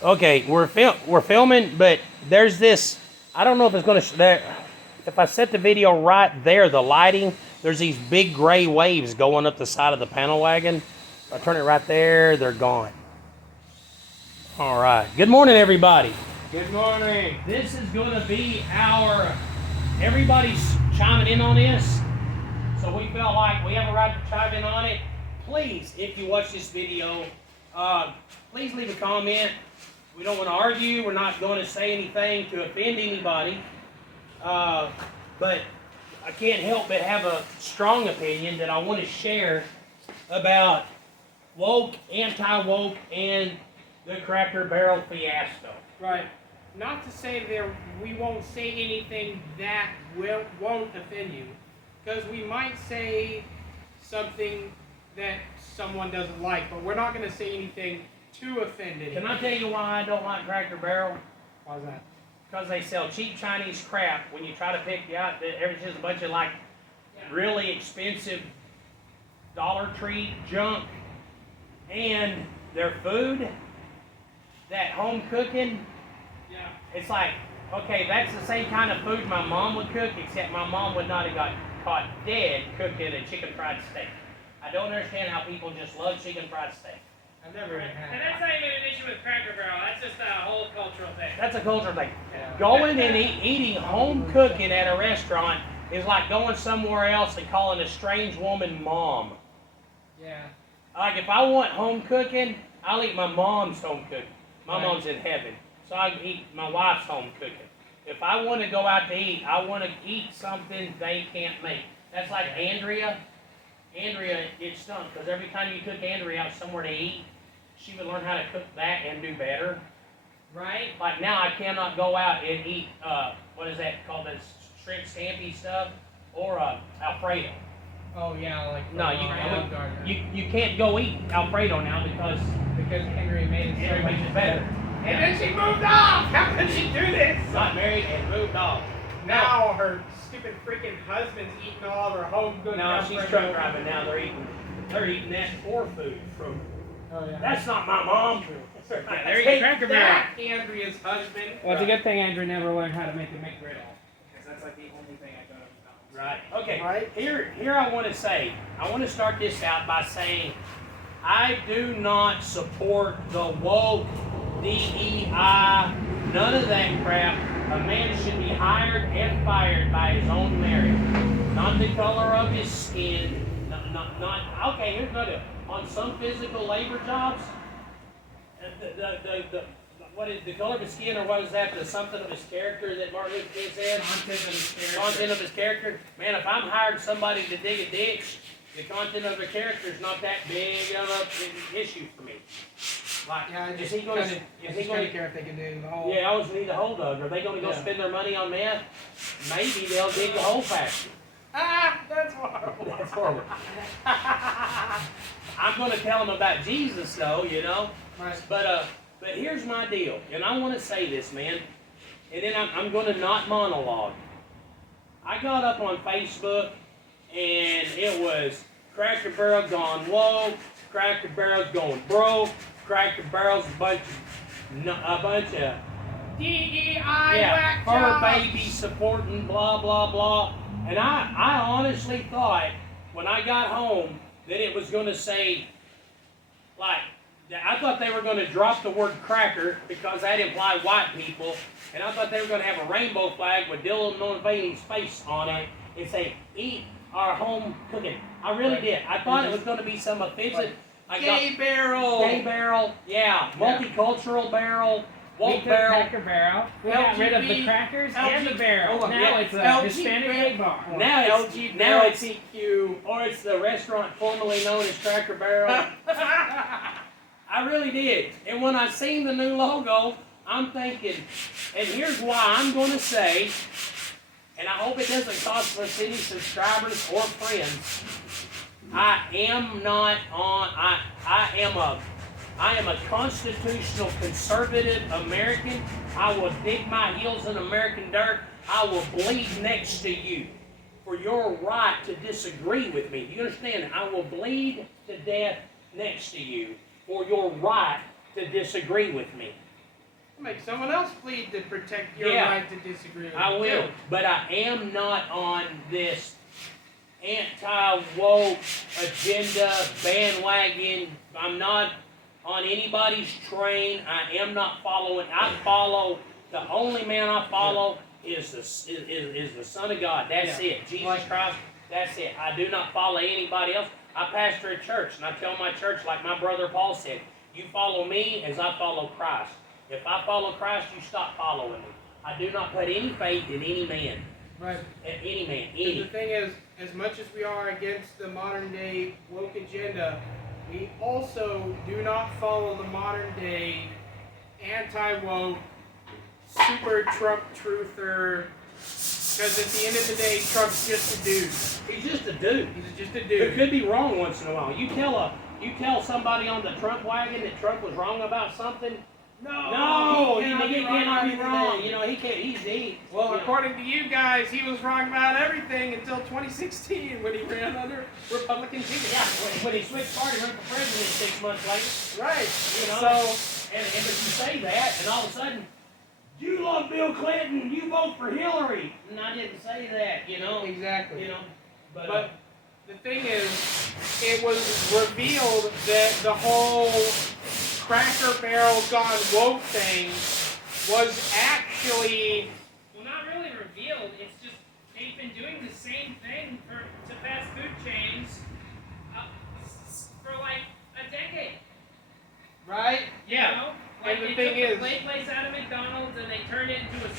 Okay, we're filming, but there's this. I don't know if it's going to. If I set the video right there, the lighting, there's these big gray waves going up the side of the panel wagon. If I turn it right there, they're gone. All right. Good morning, everybody. Good morning. This is going to be our. Everybody's chiming in on this, so we felt like we have a right to chime in on it. Please, if you watch this video, please leave a comment. We don't want to argue. We're not going to say anything to offend anybody. But I can't help but have a strong opinion that I want to share about woke, anti-woke, and the Cracker Barrel fiasco. Right. Not to say we won't say anything that won't offend you, because we might say something that someone doesn't like, but we're not going to say anything to offend anyone. Can I tell you why I don't like Cracker Barrel? Why is that? Because they sell cheap Chinese crap. When you try to pick out, there's just a bunch of like really expensive Dollar Tree junk, and their food, that home cooking. Yeah. It's like, okay, that's the same kind of food my mom would cook, except my mom would not have got caught dead cooking a chicken fried steak. I don't understand how people just love chicken fried steak. I've never even had And that's not even an issue with Cracker Barrel. That's just a whole cultural thing. That's a cultural thing. Yeah. Going and eating home cooking at a restaurant is like going somewhere else and calling a strange woman mom. Yeah. Like if I want home cooking, I'll eat my mom's home cooking. My Right. mom's in heaven, so I eat my wife's home cooking. If I want to go out to eat, I want to eat something they can't make. That's like Andrea. Andrea gets stunk because every time you took Andrea out somewhere to eat, she would learn how to cook that and do better. Right? Like now I cannot go out and eat, what is that called, this shrimp scampi stuff, or Alfredo. Oh, yeah, like No, you can't go eat Alfredo now because Henry made it so Henry makes it better. And then she moved off! How could she do this? Got married and moved off. Now her stupid freaking husband's eating all of her home good. No, she's truck driving now. They're eating that for food from. Oh, yeah. That's not my mom. Yeah, they're Take eating Cracker Barrel. that, Andrea's husband. Well, it's a good thing Andrew never learned how to make a McGriddle, because that's like the only thing I got about. Right. Okay. Right. Here I want to start this out by saying, I do not support the woke, DEI, none of that crap. A man should be hired and fired by his own merit, not the color of his skin. Not. Okay. Here's another. On some physical labor jobs, what is the color of his skin, or what is that? The something of his character that Martin Luther King said. Content of his character. Content of his character. Man, if I'm hiring somebody to dig a ditch, the content of their character is not that big of an issue for me. Like, Yeah, is he going to care if they can do the whole. Yeah, I always need a hole dug. Are they going to go spend their money on meth? Maybe they'll dig the hole faster. Ah, that's horrible. That's horrible. I'm going to tell them about Jesus, though, you know. Right. But here's my deal, and I want to say this, man, and then I'm going to not monologue. I got up on Facebook, and it was Cracker Barrel gone woke, Cracker Barrel's going broke, Cracker Barrel's a bunch of DEI fur babies supporting blah blah blah. And I honestly thought when I got home that it was going to say, like, I thought they were going to drop the word cracker because that implied white people, and I thought they were going to have a rainbow flag with Dylan Mulvaney's face on it and say, eat our home cooking. I really did. I thought it was going to be some offensive. Gay barrel. Yeah. Multicultural barrel. We Woke took barrel. Cracker Barrel. We got rid of the crackers and the barrel. Now it's a Hispanic gay bar. Now it's or it's the restaurant formerly known as Cracker Barrel. I really did. And when I seen the new logo, I'm thinking, and here's why I'm going to say, and I hope it doesn't cost us any subscribers or friends. I am a constitutional conservative American. I will dig my heels in American dirt. I will bleed next to you for your right to disagree with me. Do you understand? I will bleed to death next to you for your right to disagree with me. Make someone else plead to protect your right to disagree with I you, will, too. but I am not on this anti-woke agenda bandwagon. I'm not on anybody's train. I am not following. I follow, the only man I follow is the Son of God. That's it. Jesus Christ, that's it. I do not follow anybody else. I pastor a church, and I tell my church, like my brother Paul said, you follow me as I follow Christ. If I follow Christ, you stop following me. I do not put any faith in any man. Right. Any man. And the thing is, as much as we are against the modern day woke agenda, we also do not follow the modern day anti-woke, super Trump truther. Because at the end of the day, Trump's just a dude. He's just a dude. He's just a It dude. could be wrong once in a while. You tell somebody on the Trump wagon that Trump was wrong about something. No, he cannot be wrong. You know, he can't. Well, according to you guys, he was wrong about everything until 2016 when he ran under Republican ticket. Yeah, when he switched party, ran for president 6 months later. Right. You know. So, but you say that, and all of a sudden, you love Bill Clinton, you vote for Hillary. And I didn't say that. You know. exactly. You know. But the thing is, it was revealed that the whole Cracker Barrel gone woke thing was actually... Well, not really revealed. It's just they've been doing the same thing to fast food chains for like a decade. Right? Yeah. You know? Like And the they thing took is... the play place out of McDonald's and they turned it into a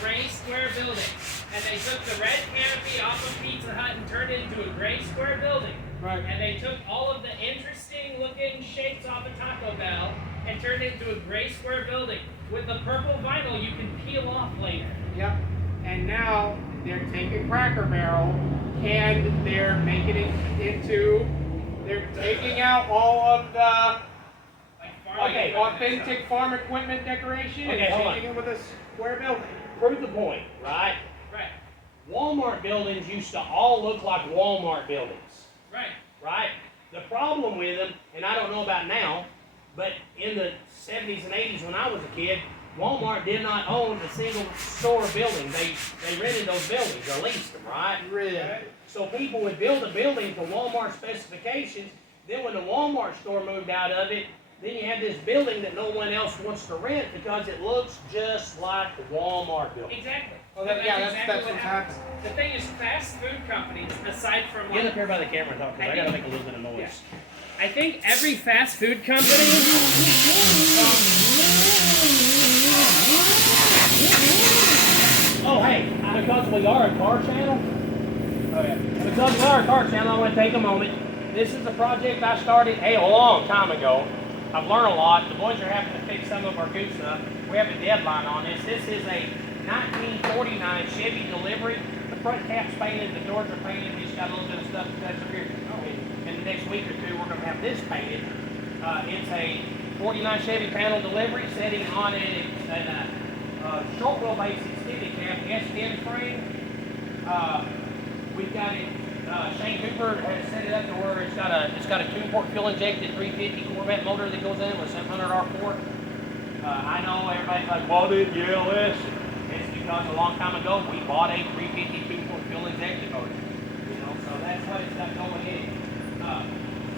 gray square building. And they took the red canopy off of Pizza Hut and turned it into a gray square building. Right. And they took all of the interesting looking shapes off of Taco Bell and turned it into a gray square building. With the purple vinyl you can peel off later. Yep. And now they're taking Cracker Barrel and they're making it into... They're taking out all of the authentic farm equipment decoration and changing it with a square building. Prove the point, right? Right. Walmart buildings used to all look like Walmart buildings. Right. Right? The problem with them, and I don't know about now, but in the 70s and 80s when I was a kid, Walmart did not own a single store building. They rented those buildings or leased them, right? Really? So people would build a building to Walmart specifications. Then when the Walmart store moved out of it, then you have this building that no one else wants to rent because it looks just like the Walmart building. Exactly. Well, that's that's what's happening. The thing is, fast food companies, aside from Get up here by the camera and talk, because I got to make a little bit of noise. Yeah. I think every fast food company. Oh, hey, because we are a car channel. Oh yeah. Because we are a car channel, I want to take a moment. This is a project I started a long time ago. I've learned a lot. The boys are having to fix some of our good stuff. We have a deadline on this. This is a 1949 Chevy Delivery. The front cap's painted, the doors are painted. We just got a little bit of stuff that's up here. In the next week or two, we're going to have this painted. It's a 49 Chevy panel delivery, setting on it a short wheelbase extended cab S10 frame. We've got it. Shane Cooper has set it up to where it's got a two port fuel injected 350 Corvette motor that goes in with 700 R4. I know everybody's like, well, did you LS? It's because a long time ago we bought a 350 two port fuel injected motor. You know, so that's what it's got going in.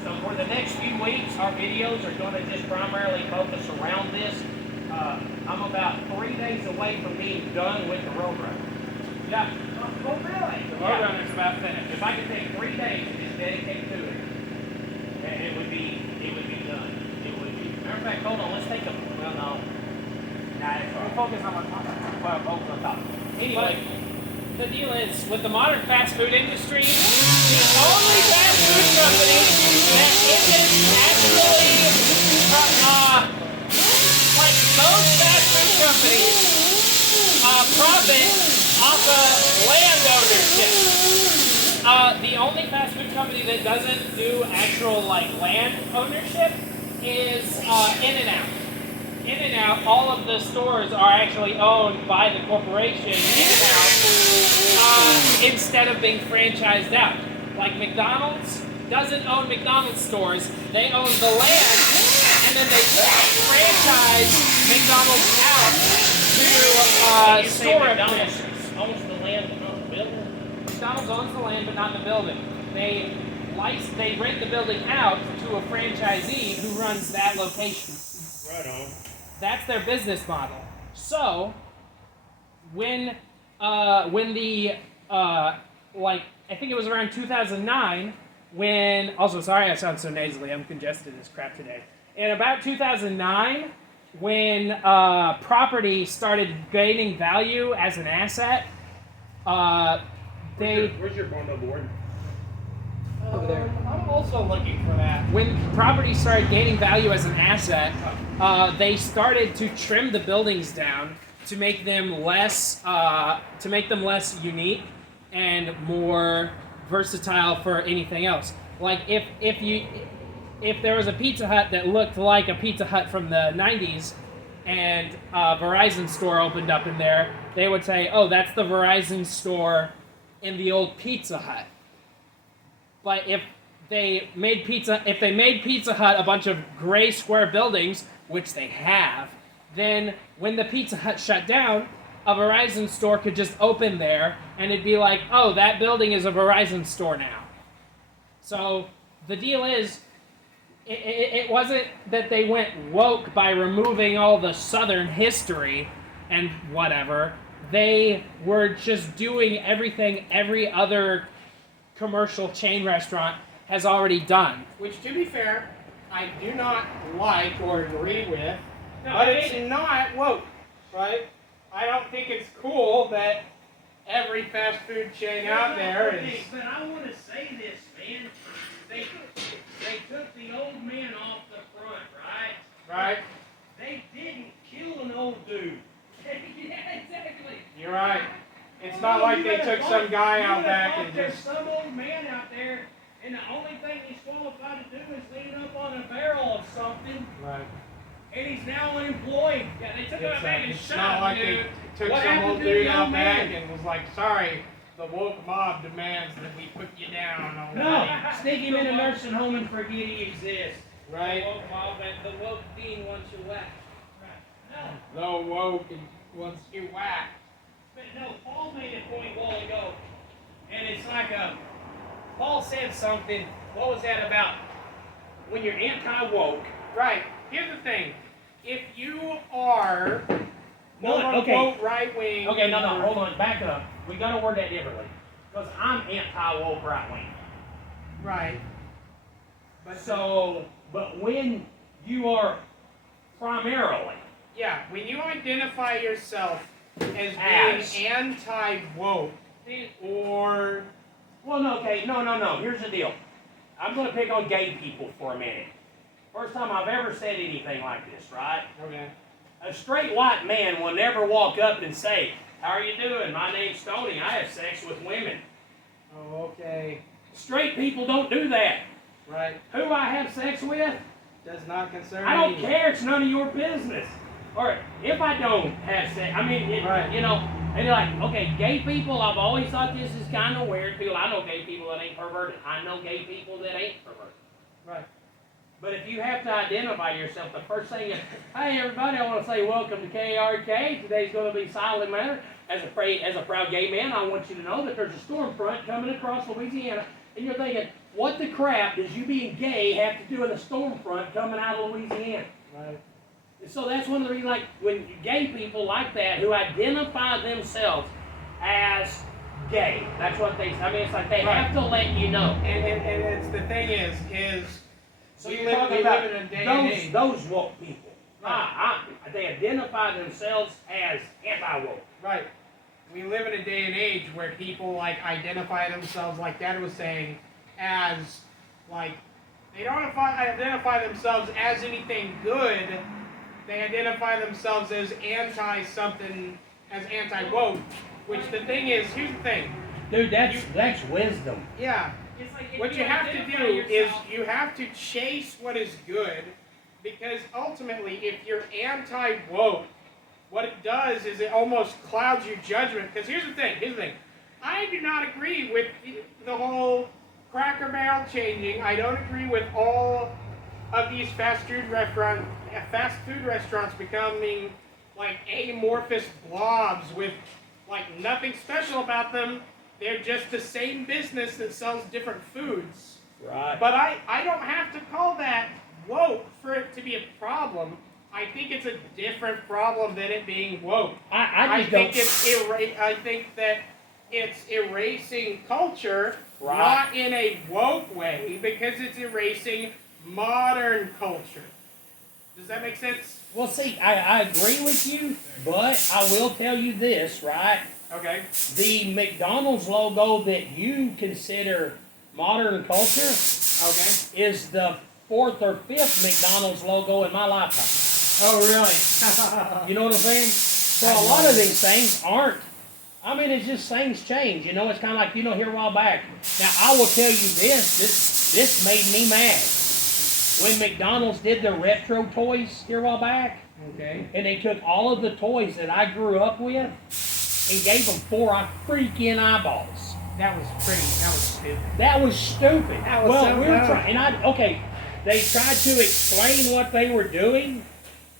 So for the next few weeks, our videos are going to just primarily focus around this. I'm about 3 days away from being done with the Roadrunner. Yeah. Oh, really? The Roadrunner's about finished. If I could take 3 days and just dedicate to it, it would be done. It would be. Matter of fact, hold on. Let's take a. Well, no. Nah, we'll focus on my top. Well, focus on top. Anyway. The deal is, with the modern fast food industry, the only fast food company that isn't actually, like most fast food companies, profit off of land ownership. The only fast food company that doesn't do actual, like, land ownership is In-N-Out. In-N-Out, all of the stores are actually owned by the corporation In-N-Out instead of being franchised out. Like McDonald's doesn't own McDonald's stores, they own the land, and then they franchise McDonald's McDonald's out to You say store McDonald's everything. owns the land but not the building? McDonald's owns the land, but not the building. They rent the building out to a franchisee who runs that location. Right on. That's their business model. So, when the like I think it was around 2009 when also sorry I sound so nasally, I'm congested as crap today. In about 2009 when property started gaining value as an asset, Where's your Bondo board? over there. I'm also looking for that. When property started gaining value as an asset, they started to trim the buildings down to make them less unique and more versatile for anything else. Like if there was a Pizza Hut that looked like a Pizza Hut from the 90s and a Verizon store opened up in there, they would say, "Oh, that's the Verizon store in the old Pizza Hut." But if they made Pizza Hut a bunch of gray square buildings, which they have, then when the Pizza Hut shut down, a Verizon store could just open there, and it'd be like, "Oh, that building is a Verizon store now." So the deal is, it wasn't that they went woke by removing all the Southern history and whatever. They were just doing everything every other commercial chain restaurant has already done. Which, to be fair, I do not like or agree with, No, but I it's mean- not woke, right? I don't think it's cool that every fast food chain out there is. But I want to say this, man. They took the old man off the front, right? Right? They didn't kill an old dude. Yeah, exactly. You're right. It's not like they took some guy out back and There's just. some old man out there, and the only thing he's qualified to do is lean up on a barrel of something, Right. and he's now unemployed. Yeah, they took him It's, back and it's shot not him, like dude. they took What some happened old to the dude young out back man? and was like, "Sorry, the woke mob demands that we put you down." On No, stick him in a nursing home and forget he exists. Right? Woke mob and the woke dean wants you whacked. No, The woke and once you whack. but no, Paul made a point a while ago, and it's like Paul said something. What was that about? When you're anti-woke. Right. Here's the thing. If you are No, quote okay. unquote right wing. Okay, no, hold on, back up. We gotta word that differently. Because I'm anti-woke right wing. Right. But when you are primarily, Yeah, when you identify yourself as As. being anti-woke or well, no, okay, no. Here's the deal. I'm gonna pick on gay people for a minute. First time I've ever said anything like this, right? okay. A straight white man will never walk up and say, "How are you doing? My name's Tony. I have sex with women." Oh, okay. Straight people don't do that. Right. Who I have sex with, Does not concern I don't me. care. It's none of your business. Or if I don't have sex, I mean, Right. you know, and you're like, okay, gay people, I've always thought this is kind of weird. People, I know gay people that ain't perverted. I know gay people that ain't perverted. Right. But if you have to identify yourself, the first thing is, hey everybody, I want to say welcome to KRK. Today's going to be silent manner. As a proud gay man, I want you to know that there's a storm front coming across Louisiana, and you're thinking, what the crap does you being gay have to do with a storm front coming out of Louisiana? Right. And so that's one of the reasons, like, when gay people like that, who identify themselves as gay, that's what they, I mean, it's like they have to let you know. And it's the thing is So we you're live, talking we about live in a day and those, age. those woke people. They identify themselves as anti-woke. Right. We live in a day and age where people like identify themselves, like Dad was saying, as like they don't identify themselves as anything good. They identify themselves as anti-something, as anti-woke. Which the thing is, here's the thing. Dude, that's wisdom. Yeah. It's like if What you have to identify do is yourself- you have to chase what is good, because ultimately, if you're anti-woke, what it does is it almost clouds your judgment. Because here's the thing. I do not agree with the whole Cracker Barrel changing. I don't agree with all of these fast food fast food restaurants becoming like amorphous blobs with like nothing special about them. They're just the same business that sells different foods. Right. But I don't have to call that woke for it to be a problem. I think it's a different problem than it being woke. I think I think that it's erasing culture, Right. not in a woke way, because it's erasing modern culture. Does that make sense? Well, see, I agree with you, but I will tell you this, right? Okay. The McDonald's logo that you consider modern culture Okay. is the 4th or 5th McDonald's logo in my lifetime. Oh, really? You know what I'm saying? So a lot of these things aren't. I mean, it's just things change. You know, it's kind of like, here a while back. Now, I will tell you this made me mad. When McDonald's did the retro toys here a while back, Okay. and they took all of the toys that I grew up with and gave them 4 freaking eyeballs. That was stupid. That was stupid. That was well, so we're dumb. trying, okay, they tried to explain what they were doing.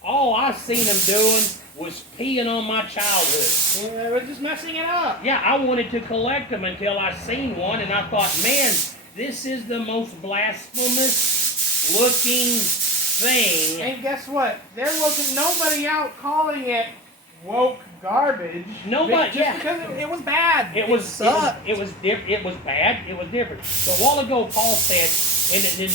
All I seen them doing was peeing on my childhood. Yeah, we're just messing it up. Yeah, I wanted to collect them until I seen one, and I thought, man, this is the most blasphemous looking thing. And guess what? They're looking nobody out calling it woke garbage. Nobody, just yeah. because it was bad. It was sucked. it was bad. It was different. So a while ago, Paul said, and the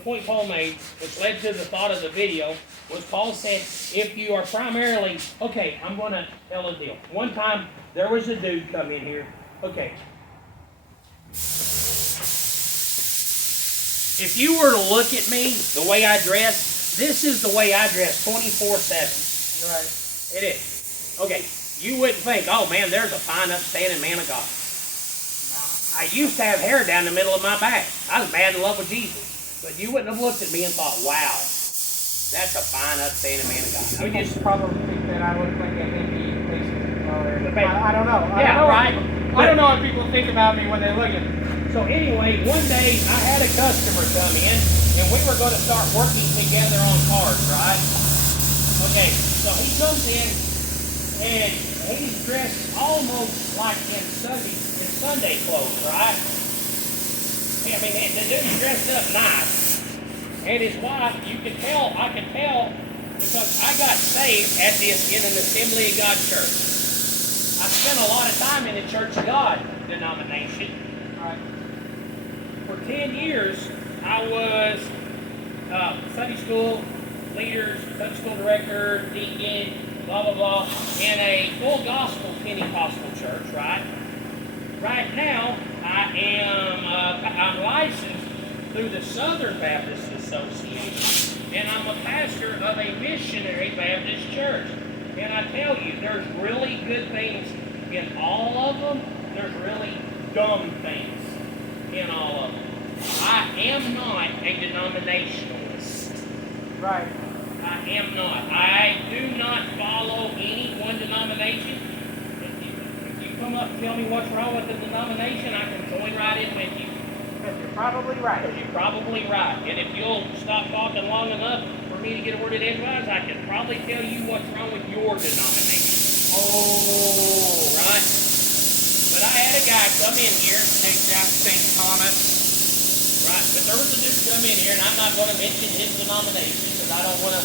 point Paul made, which led to the thought of the video, was Paul said, if you are primarily, okay, I'm going to tell a deal. One time, there was a dude come in here. Okay. If you were to look at me, the way I dress, this is the way I dress 24/7. Right. It is. Okay, you wouldn't think, oh man, there's a fine, upstanding man of God. I used to have hair down the middle of my back. I was bad in love with Jesus. But you wouldn't have looked at me and thought, wow, that's a fine, upstanding man of God. I mean, just probably think that I look like a hippie, basically. I don't know. I don't know what people think about me when they look at me. So anyway, one day I had a customer come in, and we were going to start working together on cars, right? Okay, so he comes in, and he's dressed almost like in Sunday clothes, right? I mean, the dude's dressed up nice. And his wife, I could tell, because I got saved in an Assembly of God church. I spent a lot of time in the Church of God denomination. Right. For 10 years, I was Sunday school leader, Sunday school director, deacon, blah, blah, blah, in a full gospel Pentecostal church, right? Right now, I'm licensed through the Southern Baptist Association, and I'm a pastor of a missionary Baptist church. And I tell you, there's really good things in all of them. There's really dumb things in all of them. I am not a denominationalist. Right. I am not. I do not follow any one denomination. If you come up and tell me what's wrong with the denomination, I can join right in with you. But you're probably right. You're probably right. And if you'll stop talking long enough for me to get a word in edgewise, I can probably tell you what's wrong with your denomination. Oh. Right? But I had a guy come in here. Take that, St. Thomas. Right, but there was a dude come in here, and I'm not going to mention his denomination because I don't want to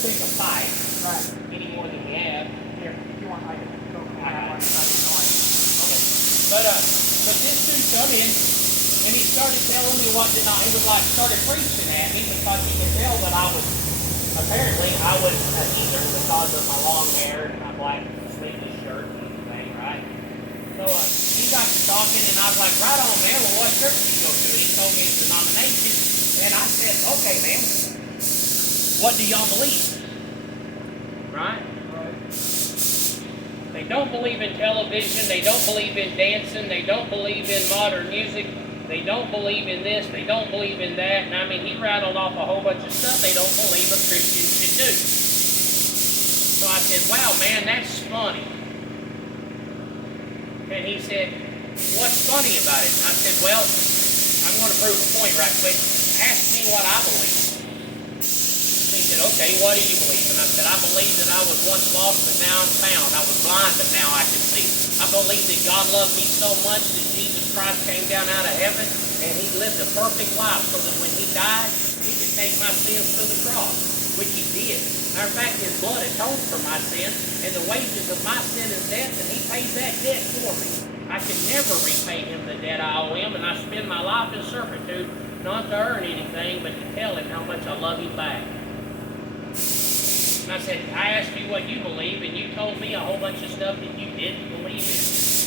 pick a fight Right. any more than we have. Here, if you want, I can go from I- that one side of the line. Okay. But this dude come in, and he started telling me what he was like, started preaching at me because he could tell that I was a heathen because of my long hair and my black sleeveless shirt and everything, right? So he got to talking, and I was like, right on, man, well, what church do you go to? And he told me his denomination, and I said, okay, man, what do y'all believe? Right? They don't believe in television, they don't believe in dancing, they don't believe in modern music, they don't believe in this, they don't believe in that, and I mean, he rattled off a whole bunch of stuff they don't believe a Christian should do. So I said, wow, man, that's funny. And he said, what's funny about it? And I said, well, I'm going to prove a point right quick. Ask me what I believe. He said, okay, what do you believe? And I said, I believe that I was once lost, but now I'm found. I was blind, but now I can see. I believe that God loved me so much that Jesus Christ came down out of heaven and he lived a perfect life so that when he died, he could take my sins to the cross, which he did. Matter of fact, his blood atoned for my sin, and the wages of my sin is death, and he paid that debt for me. I can never repay him the debt I owe him, and I spend my life in servitude, not to earn anything, but to tell him how much I love him back. And I said, I asked you what you believe, and you told me a whole bunch of stuff that you didn't believe in.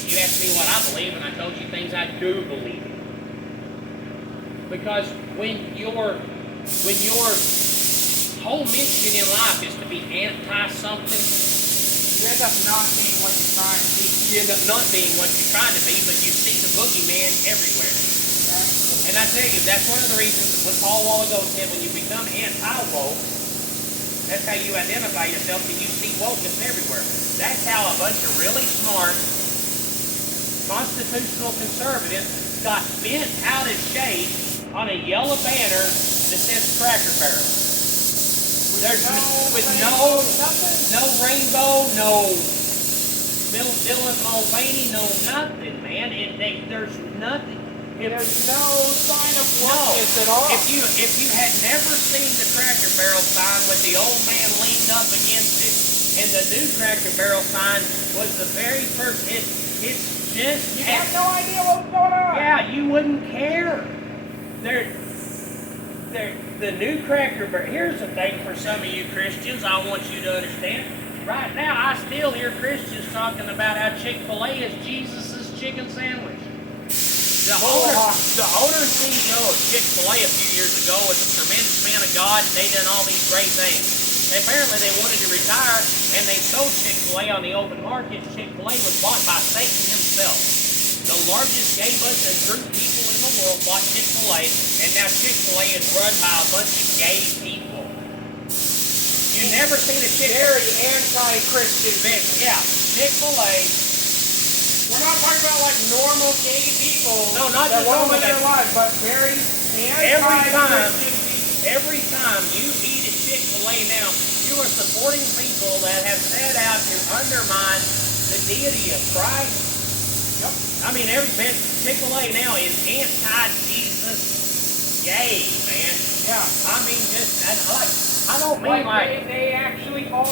You asked me what I believe, and I told you things I do believe in. Because when your whole mission in life is to be anti-something, you end up not being what you're trying to be. you end up not being what you're trying to be, but you see the boogeyman everywhere. And I tell you, that's one of the reasons what Paul a while ago said, when you become anti-woke, that's how you identify yourself, and you see wokeness everywhere. That's how a bunch of really smart constitutional conservatives got bent out of shape on a yellow banner that says Cracker Barrel. There's no rainbow, no Dylan Mulvaney, no nothing, man. There's nothing. There's no sign of wokeness at all. If you had never seen the Cracker Barrel sign with the old man leaned up against it, and the new Cracker Barrel sign was the very first, it's just... You have no idea what's going on. Yeah, you wouldn't care. The new Cracker Barrel, here's the thing for some of you Christians I want you to understand. Right now, I still hear Christians talking about how Chick-fil-A is Jesus' chicken sandwich. The owner and CEO of Chick-fil-A a few years ago was a tremendous man of God, and they done all these great things. Apparently, they wanted to retire, and they sold Chick-fil-A on the open market. Chick-fil-A was bought by Satan himself. The largest gay bunch of group people in the world bought Chick-fil-A, and now Chick-fil-A is run by a bunch of gay people. You never seen a Chick-fil-A. Very anti-Christian. Yeah, Chick-fil-A. We're not talking about like normal gay people. No, not that just want normal to live their lives, but very anti-Christian people. Every time you eat at Chick-fil-A now, you are supporting people that have set out to undermine the deity of Christ. Yep. I mean, Chick-fil-A now is anti-Jesus gay, man. Yeah. I mean, I don't mean they actually are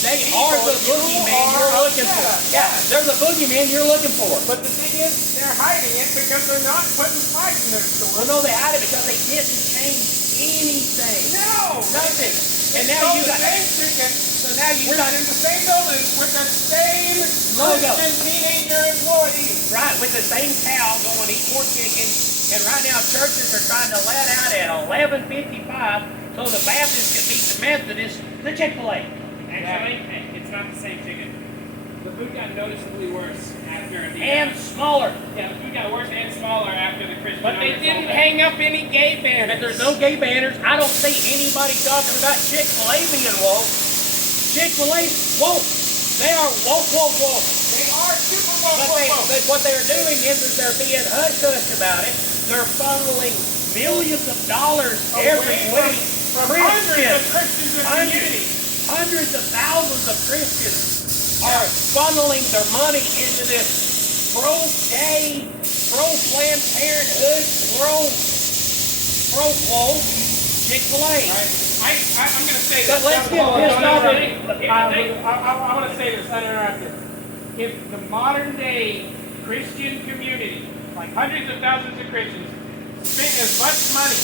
they are the boogeyman you're looking for. Yeah, they're the boogeyman you're looking for. But the thing is, they're hiding it because they're not putting spice in their store. Well, no, they hide it because they didn't change anything. No, nothing. And now you got the same chicken. So now you got in the same building with the same logo. Christian teenager employees. Right, with the same cow going eat more chicken. And right now churches are trying to let out at 11:55 so the Baptists can beat the Methodists to Chick-fil-A. Actually, it's not the same chicken. The food got noticeably worse after the... And smaller. Yeah, the food got worse and smaller after the Christian... But they didn't hang up any gay banners. But there's no gay banners. I don't see anybody talking about Chick-fil-A being woke. Chick-fil-A woke. They are woke. They are super woke. But what they're doing is they're being hush-hush about it. They're funneling millions of dollars every week from hundreds of Christians in the community. Hundreds of thousands of Christians are funneling their money into this pro-gay, pro-Planned Parenthood, pro-woke Chick-fil-A. Right. I'm going to say this. But let's get pissed off at it. I want to say this uninterrupted. If the modern day Christian community, like hundreds of thousands of Christians, spent as much money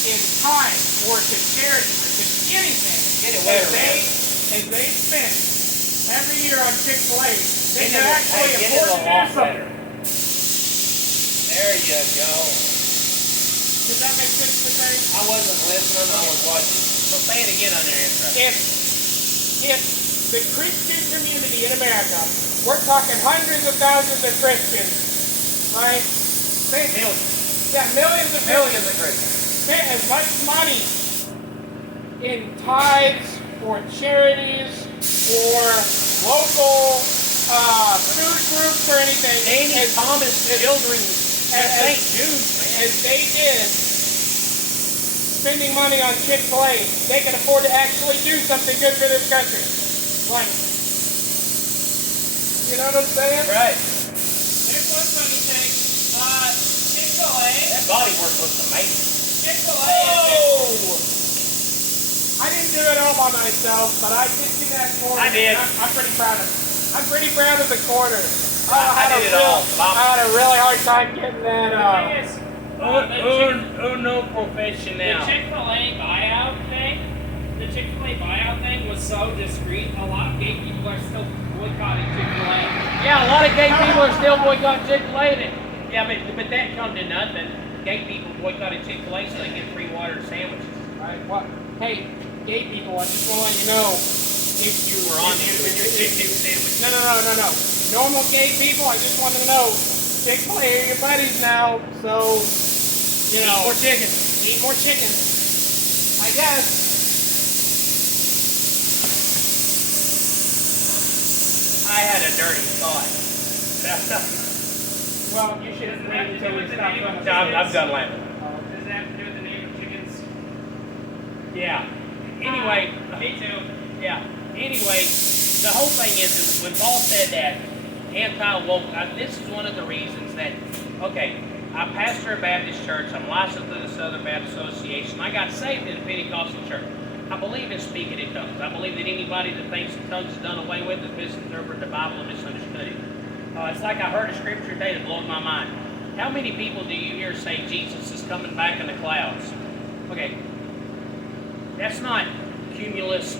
in time or to charity or to anything as they spend every year on Chick-fil-A, they can actually afford to do something. There you go. Does that make sense to say? I wasn't listening, I was watching. So say it again on there, intro. If the Christian community in America, we're talking hundreds of thousands of Christians, right? Millions. Yeah, millions of Christians. Spent as much money in tithes or charities or local food groups or anything. Thomas Children's St. Jude, man. As they did spending money on Chick-fil-A, they can afford to actually do something good for this country. Like, you know what I'm saying? Right. There's one funny thing. Chick-fil-A. That body work looks amazing. Chick-fil-A. Oh! I didn't do it all by myself, but I did see that corner. I did. I'm pretty proud of it. I'm pretty proud of the corner. I did it all. I had a really hard time getting that. No professional. The Chick-fil-A buyout thing was so discreet. A lot of gay people are still boycotting Chick-fil-A. Yeah, a lot of gay people are still boycotting Chick-fil-A. Yeah, but that come to nothing. Gay people boycotted Chick-fil-A so they get free water and sandwiches. Right. What? Hey, gay people, I just want to let you know. If you were on there with your chicken sandwich. No. Normal gay people, I just want to know. Chick-fil-A are your buddies now, so, you know. Eat more chicken. Eat more chicken. I guess. I had a dirty thought. Well, you should have waited until we stop. I'm done laughing. Does that have to do with the name of chickens? Yeah. Anyway. Me too. Yeah. Anyway, the whole thing is when Paul said that anti-woke, this is one of the reasons that, okay, I pastor a Baptist church, I'm licensed through the Southern Baptist Association, I got saved in a Pentecostal church. I believe in speaking in tongues. I believe that anybody that thinks that tongues is done away with has misinterpreted the Bible and misunderstood it. It's like I heard a scripture today that blew my mind. How many people do you hear say Jesus is coming back in the clouds? Okay, that's not cumulus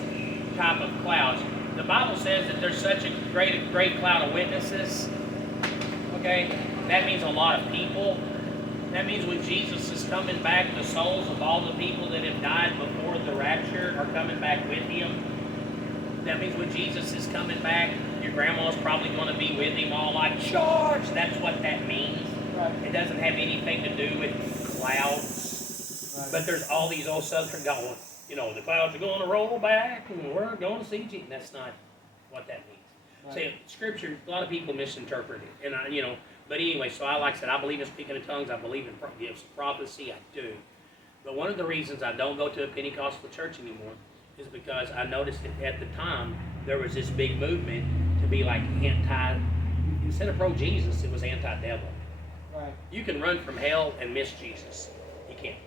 type of clouds. The Bible says that there's such a great cloud of witnesses. Okay, that means a lot of people. That means when Jesus is coming back, the souls of all the people that have died before the rapture are coming back with him. That means when Jesus is coming back, your grandma's probably going to be with him all like, charge! That's what that means. Right. It doesn't have anything to do with clouds. Right. But there's all these old Southern going, you know, the clouds are going to roll back and we're going to see Jesus. That's not what that means. Right. See, Scripture, a lot of people misinterpret it. And but anyway, so like I said, I believe in speaking in tongues. I believe in gifts of prophecy. I do. But one of the reasons I don't go to a Pentecostal church anymore is because I noticed that at the time there was this big movement to be like instead of pro-Jesus, it was anti-devil. Right. You can run from hell and miss Jesus. You can't.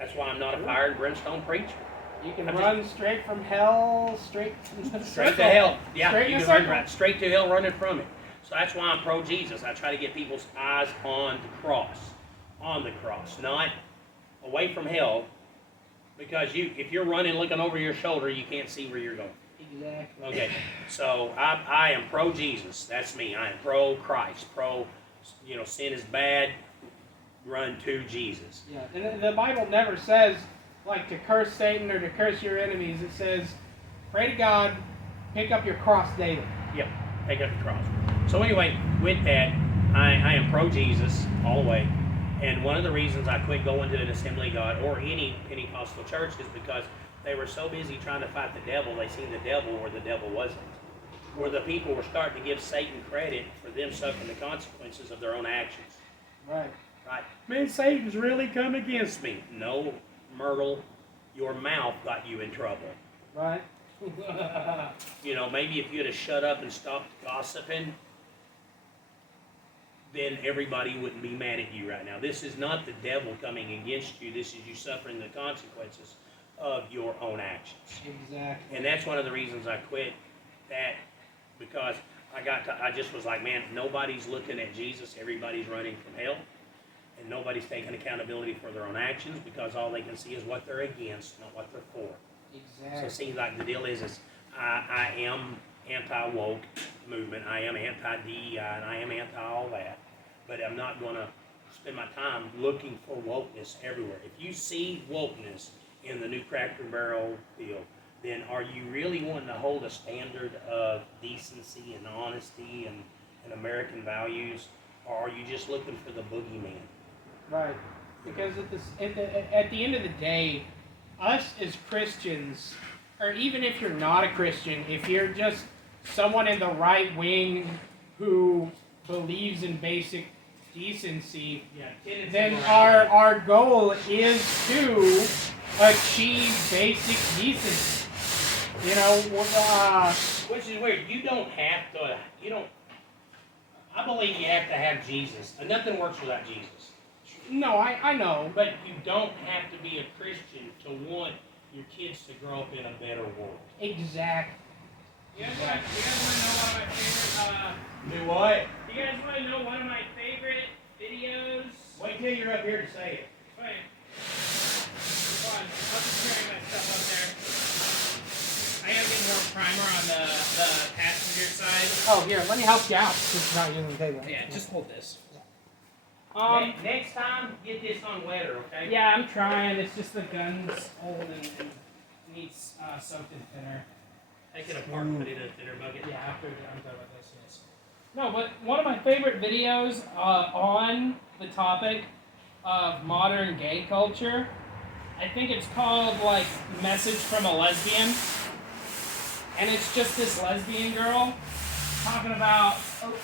That's why I'm not a fire and brimstone preacher. You can run straight from hell, straight to hell. Yeah, straight you can run right straight to hell running from it. So that's why I'm pro-Jesus. I try to get people's eyes on the cross, not away from hell, because if you're running looking over your shoulder, you can't see where you're going. Exactly. Okay, so I am pro-Jesus. That's me. I am pro-Christ. Sin is bad. Run to Jesus. Yeah, and the Bible never says like to curse Satan or to curse your enemies. It says, pray to God, pick up your cross daily. Yep, pick up the cross. So anyway, with that, I am pro-Jesus all the way. And one of the reasons I quit going to an Assembly of God or any Pentecostal church is because they were so busy trying to fight the devil, they seen the devil where the devil wasn't. Where the people were starting to give Satan credit for them suffering the consequences of their own actions. Right. Right. Man, Satan's really come against me. No, Myrtle, your mouth got you in trouble. Right. Maybe if you'd have shut up and stopped gossiping, then everybody wouldn't be mad at you right now. This is not the devil coming against you. This is you suffering the consequences of your own actions. Exactly. And that's one of the reasons I quit that, because I just was like, man, nobody's looking at Jesus. Everybody's running from hell. And nobody's taking accountability for their own actions because all they can see is what they're against, not what they're for. Exactly. So see, like the deal is I am anti-woke movement, I am anti-DEI, and I am anti-all that. But I'm not going to spend my time looking for wokeness everywhere. If you see wokeness in the new Cracker Barrel deal, then are you really wanting to hold a standard of decency and honesty and American values, or are you just looking for the boogeyman? Right. Because at the end of the day, us as Christians, or even if you're not a Christian, if you're just someone in the right wing who believes in basic decency, then our goal is to achieve basic decency. You know, Which is weird. You don't have to. You don't. I believe you have to have Jesus. Nothing works without Jesus. no, I know. But you don't have to be a Christian to want your kids to grow up in a better world. Exactly. You guys want to know one of my favorite? Do what? You guys want to know one of my favorite videos? Wait till you're up here to say it. Wait. Hold on. I'll just carry my stuff up there. I gotta get more primer on the passenger side. Oh, here, let me help you out. Since you're not using the table. Yeah, just hold this. Next time, get this on wetter, okay? Yeah, I'm trying. It's just the gun's old and needs soaked in thinner. Take it apart and put it in a thinner bucket. Yeah, after I'm done with this, yes. No, but one of my favorite videos on the topic of modern gay culture, I think it's called like Message from a Lesbian. And it's just this lesbian girl talking about. Oh,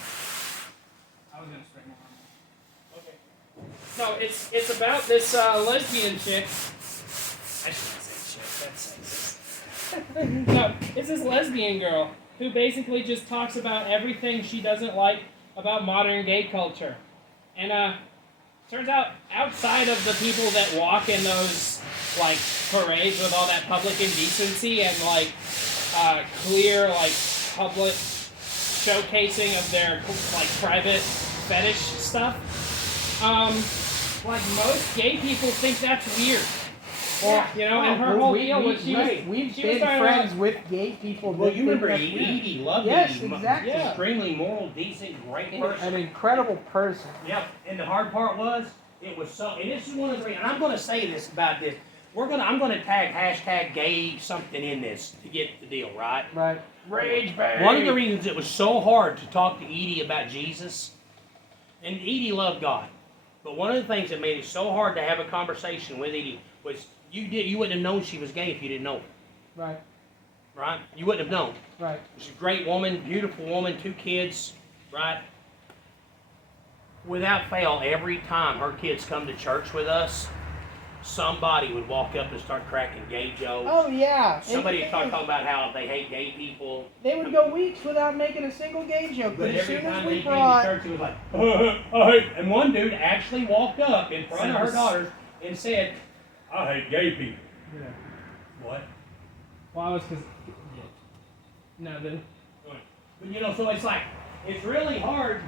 I was gonna spray more on that. Okay. No, it's about this lesbian chick. I shouldn't say chick. That's sexist. No, it's this lesbian girl who basically just talks about everything she doesn't like about modern gay culture, and turns out outside of the people that walk in those like parades with all that public indecency and like. Clear, like, public showcasing of their, like, private fetish stuff. Like, most gay people think that's weird. Well, you know, and her whole deal was we've been friends with gay people. Well, you remember Edie. Edie, loved Yes, Edie. exactly. Yeah. Extremely moral, decent, great person. An incredible person. Yep. And the hard part was, it was so, and this is one of the reasons, and I'm going to say this about this. I'm going to tag hashtag gay something in this to get the deal, right? Right. Rage bait. One of the reasons it was so hard to talk to Edie about Jesus, and Edie loved God, but one of the things that made it so hard to have a conversation with Edie was you wouldn't have known she was gay if you didn't know her. Right. Right? You wouldn't have known. Right. She's a great woman, beautiful woman, 2 kids, right? Without fail, every time her kids come to church with us, somebody would walk up and start cracking gay jokes. Oh, yeah. Somebody would talk about how they hate gay people. They would go weeks without making a single gay joke. But as every soon as time we they came brought... to church, it was like, I hate... And one dude actually walked up in front of her daughters and said, I hate gay people. Yeah. What? Well, I was because... Yeah. No, then... But you know, so it's like, it's really hard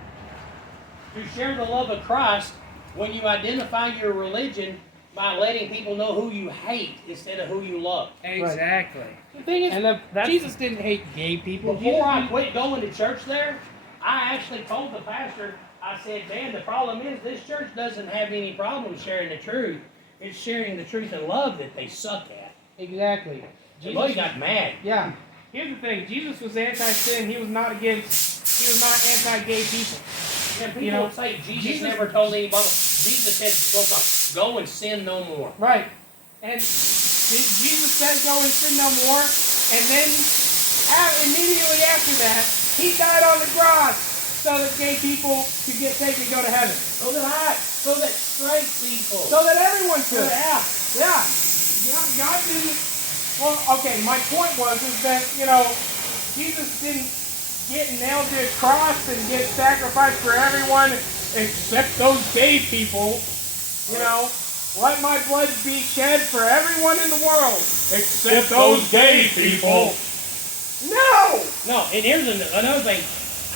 to share the love of Christ when you identify your religion by letting people know who you hate instead of who you love. Exactly. The thing is, And Jesus didn't hate gay people. Before I quit going to church there, I actually told the pastor, I said, man, the problem is this church doesn't have any problem sharing the truth. It's sharing the truth and love that they suck at. Exactly. The boy got mad. Yeah. Here's the thing. Jesus was anti-sin. He was not anti-gay people. And people say Jesus never told anybody. Jesus said, go and sin no more. Right. And Jesus said go and sin no more. And then immediately after that, he died on the cross so that gay people could get taken and go to heaven. So that straight people. So that everyone could. Yeah. Yeah. God didn't. Well, okay, my point was that, Jesus didn't get nailed to a cross and get sacrificed for everyone except those gay people. Let my blood be shed for everyone in the world except those gay people. No, and here's another thing.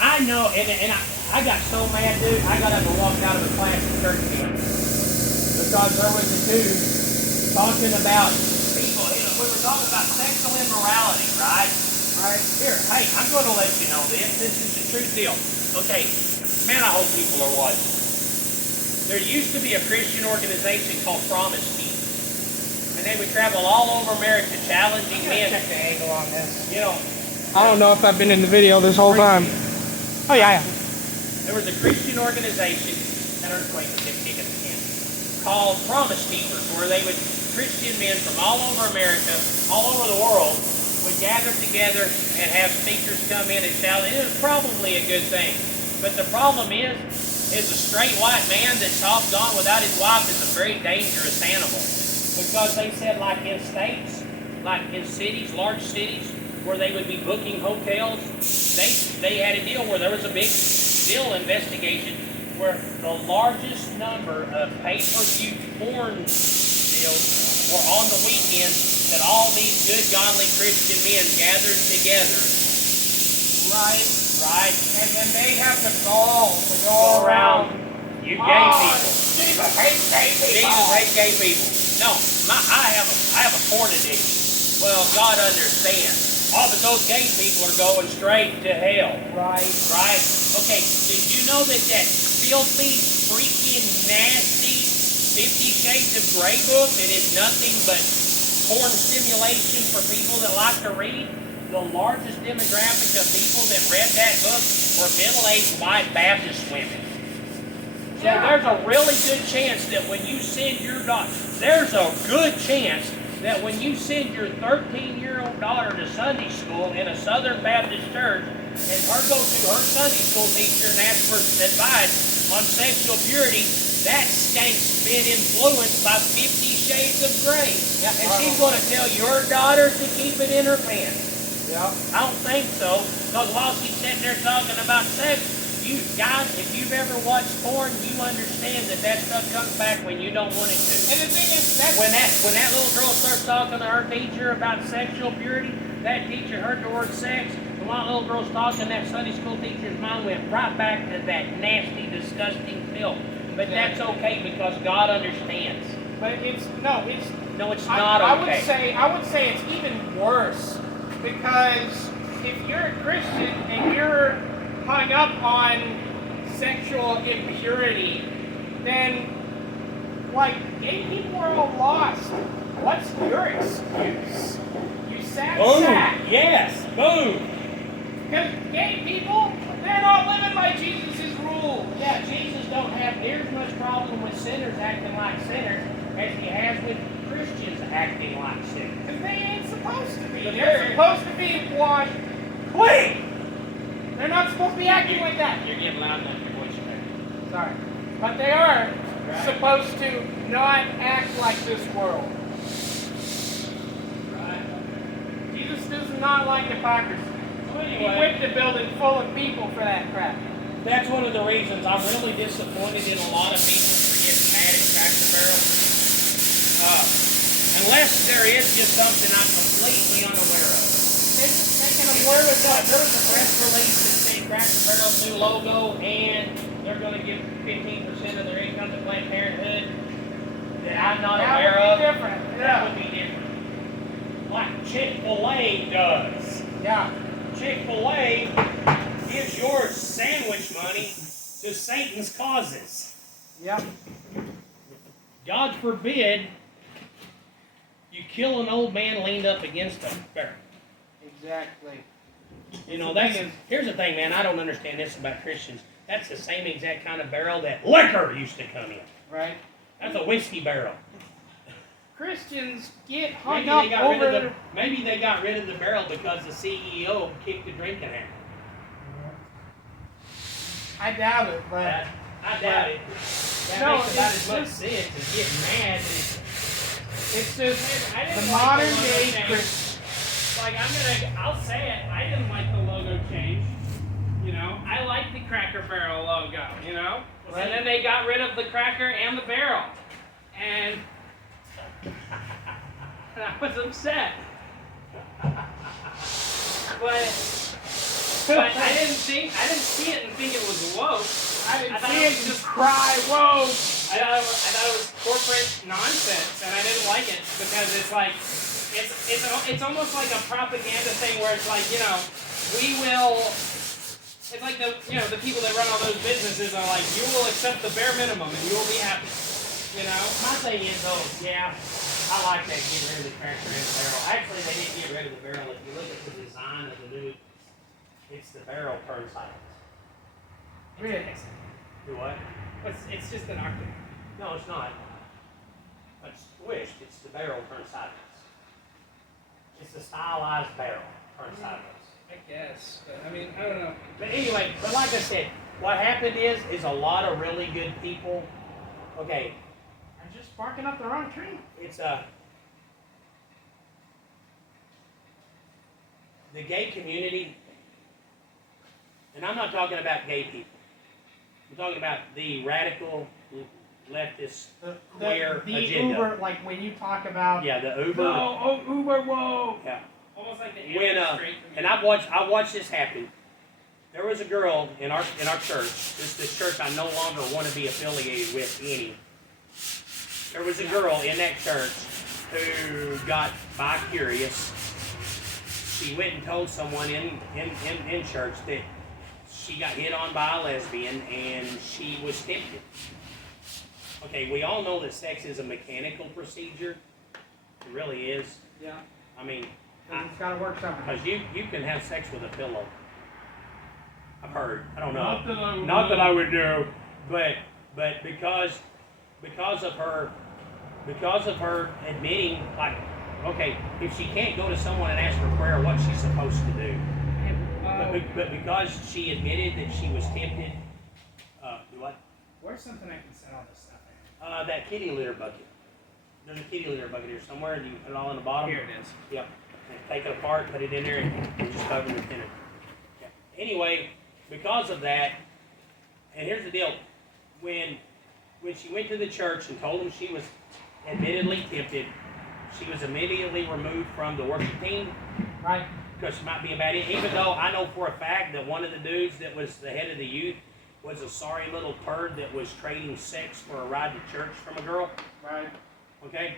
I know, and I got so mad, dude. I got up and walked out of the class at church again because there was a dude talking about people. We were talking about sexual immorality, right? Right. Here, hey, I'm going to let you know this. This is the truth deal. Okay, man, I hope people are watching. There used to be a Christian organization called Promise Keepers, and they would travel all over America challenging men. check the angle on this. I don't know if I've been in the video this whole time. Oh, yeah. There was a Christian organization, that earthquake was kicking again, called Promise Keepers, where they would, Christian men from all over America, all over the world, would gather together and have speakers come in and challenge. It was probably a good thing. But the problem is a straight white man that's off gone without his wife is a very dangerous animal. Because they said like in states, like in cities, large cities, where they would be booking hotels, they had a deal where there was a big deal investigation where the largest number of pay-per-view porn deals were on the weekends that all these good godly Christian men gathered together. Right. Right? And then they have the gall to Go go around, around. you gay people. Jesus hates gay people. Jesus hates gay people. No, I have a porn addiction. Well, God understands. All but those gay people are going straight to hell. Right. Right? Okay, did you know that filthy, freaking, nasty 50 Shades of Grey book that is nothing but porn stimulation for people that like to read? The largest demographic of people that read that book were middle-aged white Baptist women. So there's a really good chance that when you send your daughter, there's a good chance that when you send your 13-year-old daughter to Sunday school in a Southern Baptist church, and her go to her Sunday school teacher and ask for advice on sexual purity, that skank's been influenced by 50 Shades of Grey. And she's going to tell your daughter to keep it in her pants. Yep. I don't think so, because while she's sitting there talking about sex, you guys, if you've ever watched porn, you understand that stuff comes back when you don't want it to. And the thing is, When that little girl starts talking to her teacher about sexual purity, that teacher heard the word sex, and while the little girl's talking, that Sunday school teacher's mind went right back to that nasty, disgusting filth. But that's okay because God understands. but it's not okay. I would say it's even worse, because if you're a Christian and you're hung up on sexual impurity, then like gay people are all lost. What's your excuse? You sad sack. Yes, boom. Because gay people, they're not living by Jesus' rules. Yeah, Jesus don't have near as much problem with sinners acting like sinners as he has with Christians acting like sinners. Because they ain't supposed to be. But They're supposed to be washed clean. They're not supposed to be acting like that. You're getting loud enough, your voice is back. Sorry. But they are supposed to not act like this world. Right. Jesus does not like hypocrisy. So He anyway, whipped a building full of people for that crap. that's one of the reasons I'm really disappointed in a lot of people for getting mad at Cracker Barrel. Unless there is just something I'm completely unaware of. They're just making them There was a press release that said Cracker Barrel's new logo, and they're going to give 15% of their income to Planned Parenthood. That I'm not aware of. That would be different. That would be different. Like Chick-fil-A does. Yeah. Chick-fil-A gives your sandwich money to Satan's causes. Yep. God forbid you kill an old man leaned up against a barrel. Exactly. You know, here's the thing, man. I don't understand this about Christians. That's the same exact kind of barrel that liquor used to come in. Right. That's a whiskey barrel. Christians get hung up over... Maybe they got rid of the barrel because the CEO kicked the drinking habit. I doubt it, but... I doubt it. That makes about as much sense as getting mad. It's just I didn't the like modern logo day change. Christian. Like I'll say it. I didn't like the logo change. You know, I like the Cracker Barrel logo. You know, and then they got rid of the cracker and the barrel, and I was upset. But I didn't see it and think it was woke. I didn't thought see it it was just cry, whoa! I thought it was corporate nonsense, and I didn't like it because it's like it's almost like a propaganda thing where it's like, you know, we will. It's like the people that run all those businesses are like, you will accept the bare minimum and you will be happy. You know. My thing is, yeah, I like that getting rid of the cracker and the barrel. Actually, they didn't get rid of the barrel. If you look at the design of the new, it's the barrel turned sideways. Really? Do what? It's just an Arctic. No, it's not. It's squished. It's the barrel turned sideways. It's the stylized barrel turned sideways. I guess, but I mean, I don't know. But anyway, but like I said, what happened is a lot of really good people. Okay, just barking up the wrong tree. It's the gay community, and I'm not talking about gay people. I'm talking about the radical leftist queer the agenda. Uber, like when you talk about Yeah, the Uber. oh Uber, whoa. Yeah. Almost like the When straight and I watched this happen. There was a girl in our church. This church I no longer want to be affiliated with any. There was a girl in that church who got bi-curious. She went and told someone in church that she got hit on by a lesbian and she was tempted. Okay, we all know that sex is a mechanical procedure. It really is. Yeah. I mean, It's got to work somehow. because you can have sex with a pillow. I've heard. I don't know. Not that I would do, but because of her admitting, like, okay, if she can't go to someone and ask for prayer, what's she supposed to do? But because she admitted that she was tempted, what? Where's something I can set all this stuff in? That kitty litter bucket. There's a kitty litter bucket here somewhere, and you can put it all in the bottom. Here it is. Yep. And take it apart, put it in there, and just cover it with it. Yeah. Anyway, because of that, and here's the deal: when she went to the church and told them she was admittedly tempted, she was immediately removed from the worship team. Right. Because she might be a bad influence. Even though I know for a fact that one of the dudes that was the head of the youth was a sorry little turd that was trading sex for a ride to church from a girl. Right. Okay?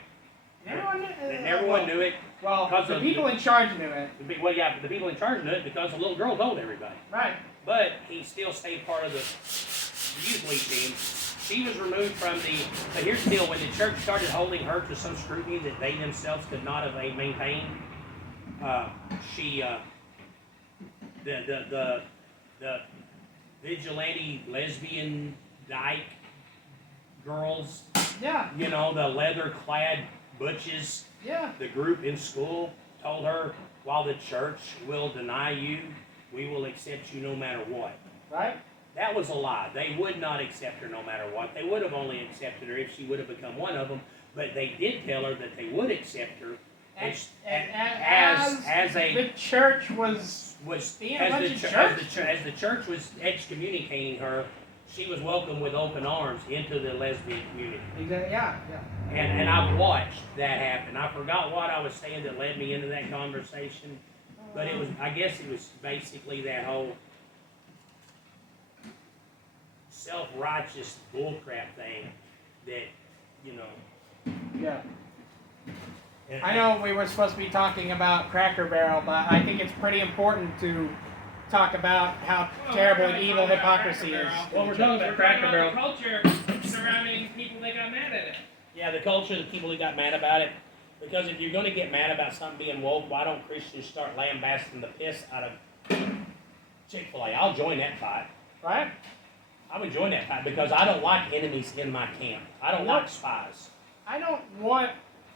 Everyone knew it. Well, Because the of people in charge knew it. Well, yeah, but the people in charge knew it because the little girl told everybody. Right. But he still stayed part of the youth league team. She was removed from the. But here's the deal: when the church started holding her to some scrutiny that they themselves could not have maintained, the vigilante lesbian dyke girls, Yeah. you know, the leather-clad butches. Yeah. The group in school told her, while the church will deny you, we will accept you no matter what. Right. That was a lie. They would not accept her no matter what. They would have only accepted her if she would have become one of them. But they did tell her that they would accept her as the church was being a bunch of jerks. as the church was excommunicating her. She was welcomed with open arms into the lesbian community. Exactly. Yeah. And I've watched that happen. I forgot what I was saying that led me into that conversation, but I guess it was basically that whole self-righteous bullcrap thing that, you know. Yeah. I know we were supposed to be talking about Cracker Barrel, but I think it's pretty important to talk about how terrible and evil hypocrisy is. Well, we're talking about Cracker Barrel. The culture surrounding people that got mad at it. Yeah, the culture, the people who got mad about it. Because if you're going to get mad about something being woke, why don't Christians start lambasting the piss out of Chick-fil-A? I'll join that fight. Right? I would join that fight because I don't like enemies in my camp. I don't like spies.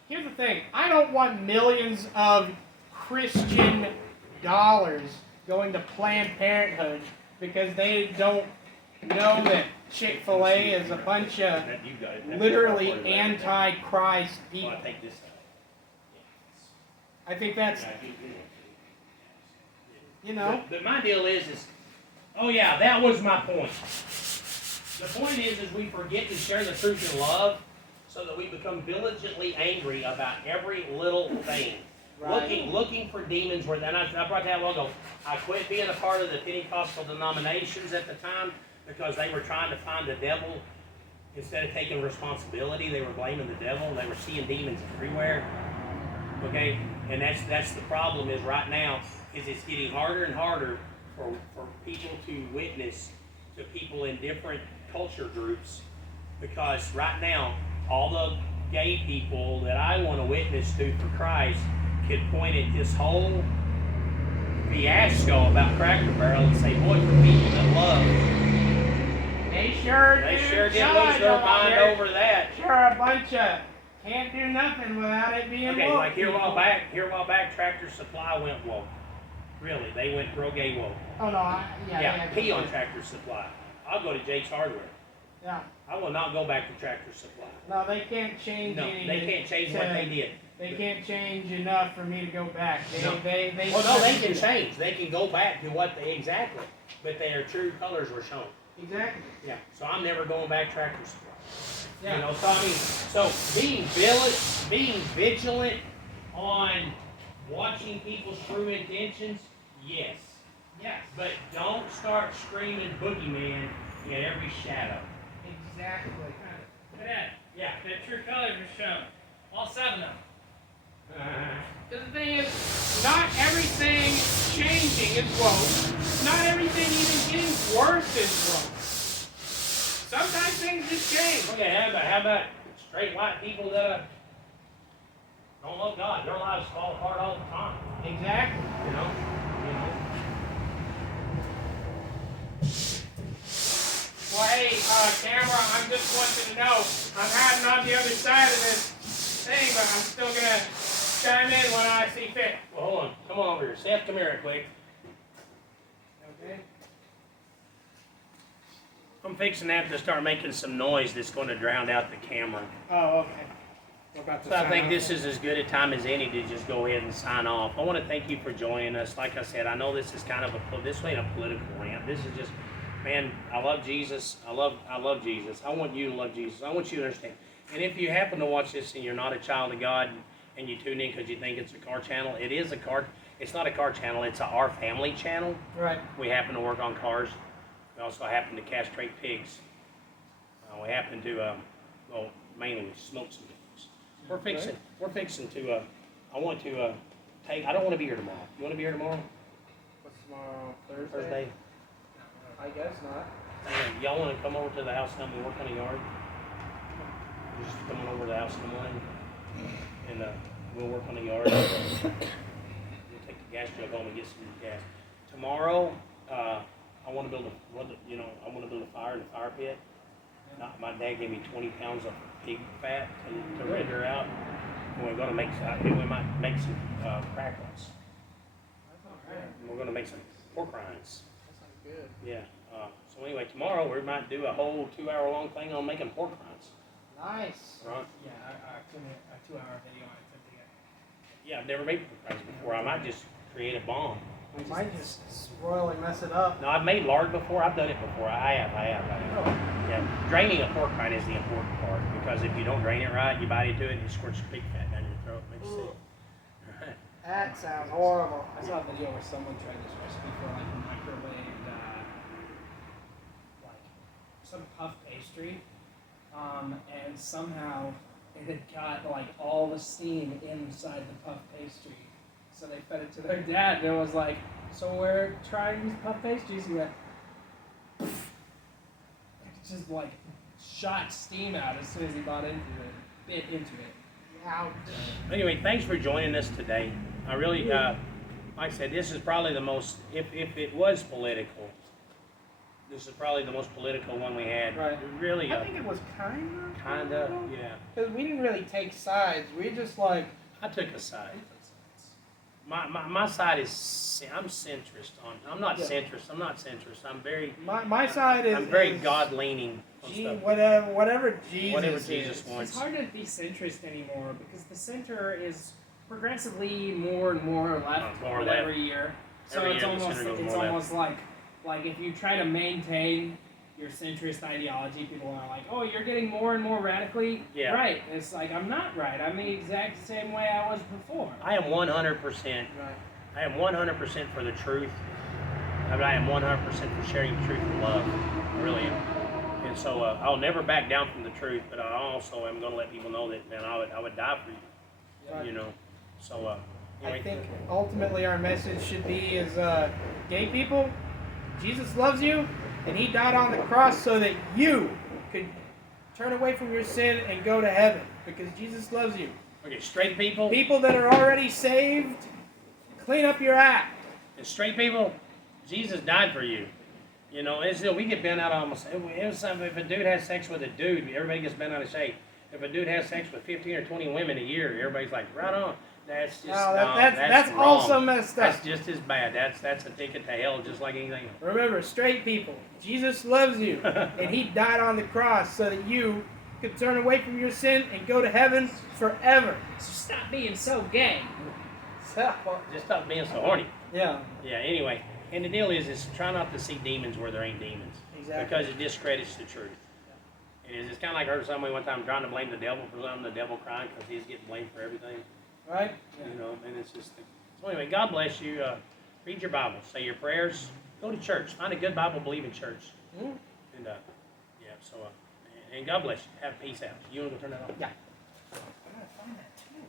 Here's the thing, I don't want millions of Christian dollars going to Planned Parenthood because they don't know that Chick-fil-A is a bunch of literally anti-Christ people. I think that's, you know. But my deal is, oh yeah, that was my point. The point is we forget to share the truth in love so that we become diligently angry about every little thing. Right. Looking for demons where, and I brought that a while ago. I quit being a part of the Pentecostal denominations at the time because they were trying to find the devil. Instead of taking responsibility, they were blaming the devil. They were seeing demons everywhere. Okay? And that's the problem is right now is it's getting harder and harder for people to witness to people in different culture groups because right now all the gay people that I want to witness to for Christ could point at this whole fiasco about Cracker Barrel and say, boy, for people that love, They sure did lose their mind over that. Sure, a bunch of can't do nothing without it being Okay, woke. like here a while back, Tractor Supply went woke. Really, they went pro-gay woke. Oh no, Yeah, pee on Tractor Supply. I'll go to Jake's Hardware. Yeah. I will not go back to Tractor Supply. No, they can't change No, anything. they can't change what they did. They can't change enough for me to go back. They, No. they Well, no, they couldn't can do that. change. They can go back to what they exactly, but their true colors were shown. Exactly. Yeah. So I'm never going back Tractor Supply. Yeah. You know, so I mean, so being vigilant on watching people's true intentions, yes. Yes. But don't start screaming boogeyman in every shadow. Exactly. Look at that. Yeah. The true colors are shown. All 7 of them. Because the thing is, not everything changing is woke. Not everything even getting worse is woke. Sometimes things just change. Okay, how about straight white people that don't love God? Their lives fall apart all the time. Exactly. You know. Well, hey, camera, I'm just wanting to know, I'm hiding on the other side of this thing, but I'm still going to chime in when I see fit. Well, hold on. Come on over here. Seth, come here quick. Okay. I'm fixing to have to start making some noise that's going to drown out the camera. Oh, okay. We're about to So I sign think off. this is as good a time as any to just go ahead and sign off. I want to thank you for joining us. Like I said, I know this is kind of this ain't a political rant. This is just, man, I love Jesus. I love Jesus. I want you to love Jesus. I want you to understand. And if you happen to watch this and you're not a child of God and you tune in because you think it's a car channel, it is a car. It's not a car channel. It's our family channel. Right. We happen to work on cars. We also happen to castrate pigs. We happen to, mainly smoke some pigs. We're fixing to, I want to take, I don't want to be here tomorrow. You want to be here tomorrow? What's tomorrow? Thursday? I guess not. Y'all want to come over to the house and help me work on the yard? Just come on over to the house in the morning and we'll work on the yard. We'll take the gas jug home and get some gas. Tomorrow, I want to build a fire in the fire pit. My dad gave me 20 pounds of pig fat to render out. And we're going to we might make some crackles. That's all right. And we're going to make some pork rinds. That sounds good. Yeah. So anyway, tomorrow we might do a whole 2-hour-long thing on making pork rinds. Nice. Right? Yeah, I filmed a 2-hour video on it today. Yeah, I've never made pork rinds before. I might just create a bomb. We might just royally mess it up. No, I've made lard before. I've done it before. I have. Oh. Yeah. Draining a pork rind is the important part because if you don't drain it right, you bite into it and it squirts pig fat down your throat. Makes you sick. Right. That sounds horrible. I saw a video where someone tried this recipe for like microwaved, like some puff pastry, and somehow it had got like all the steam inside the puff pastry. So they fed it to their dad, and it was like, "So we're trying these puff pastries." He went, it just like shot steam out as soon as he bit into it. Ouch. Anyway, thanks for joining us today. I really, like I said, this is probably the most, if it was political, this is probably the most political one we had. Right. Really, I think it was kinda. yeah. Because we didn't really take sides. We just like. I took a side. My side is, I'm centrist on, I'm not Yeah. centrist, I'm very, My side is. I'm very is God-leaning on stuff. Whatever Jesus. Whatever is. Jesus wants. It's hard to be centrist anymore because the center is progressively more and more left More with left. every year. So Every it's year the almost center goes it's more almost like if you try to maintain your centrist ideology, people are like, "Oh, you're getting more and more radically Yeah. right." It's like I'm not right. I'm the exact same way I was before. I am 100%, Right. I am 100% for the truth. I am 100% for sharing truth and love. I really am. And so I'll never back down from the truth, but I also am going to let people know that, man, I would die for you. Right. You know. So anyway. I think ultimately our message should be is gay people, Jesus loves you, and he died on the cross so that you could turn away from your sin and go to heaven because Jesus loves you. Okay, straight people. People that are already saved, clean up your act. And straight people, Jesus died for you. You know, we get bent out almost. If a dude has sex with a dude, everybody gets bent out of shape. If a dude has sex with 15 or 20 women a year, everybody's like, right on. That's just No, that's wrong. also messed up. That's just as bad. That's a ticket to hell, just like anything else. Remember, straight people, Jesus loves you, and He died on the cross so that you could turn away from your sin and go to heaven forever. So stop being so gay. Just stop being so horny. Yeah, Yeah. Anyway, and the deal is try not to see demons where there ain't demons, exactly. because it discredits the truth. It is. It's kind of like I heard somebody one time trying to blame the devil for something. The devil crying because he's getting blamed for everything. Right? You know, and it's just. So anyway, God bless you. Read your Bible, say your prayers, go to church, find a good Bible-believing church, Mm. and yeah. So and God bless you. Have peace out. You want to go turn that off? Yeah. I'm gonna find that too.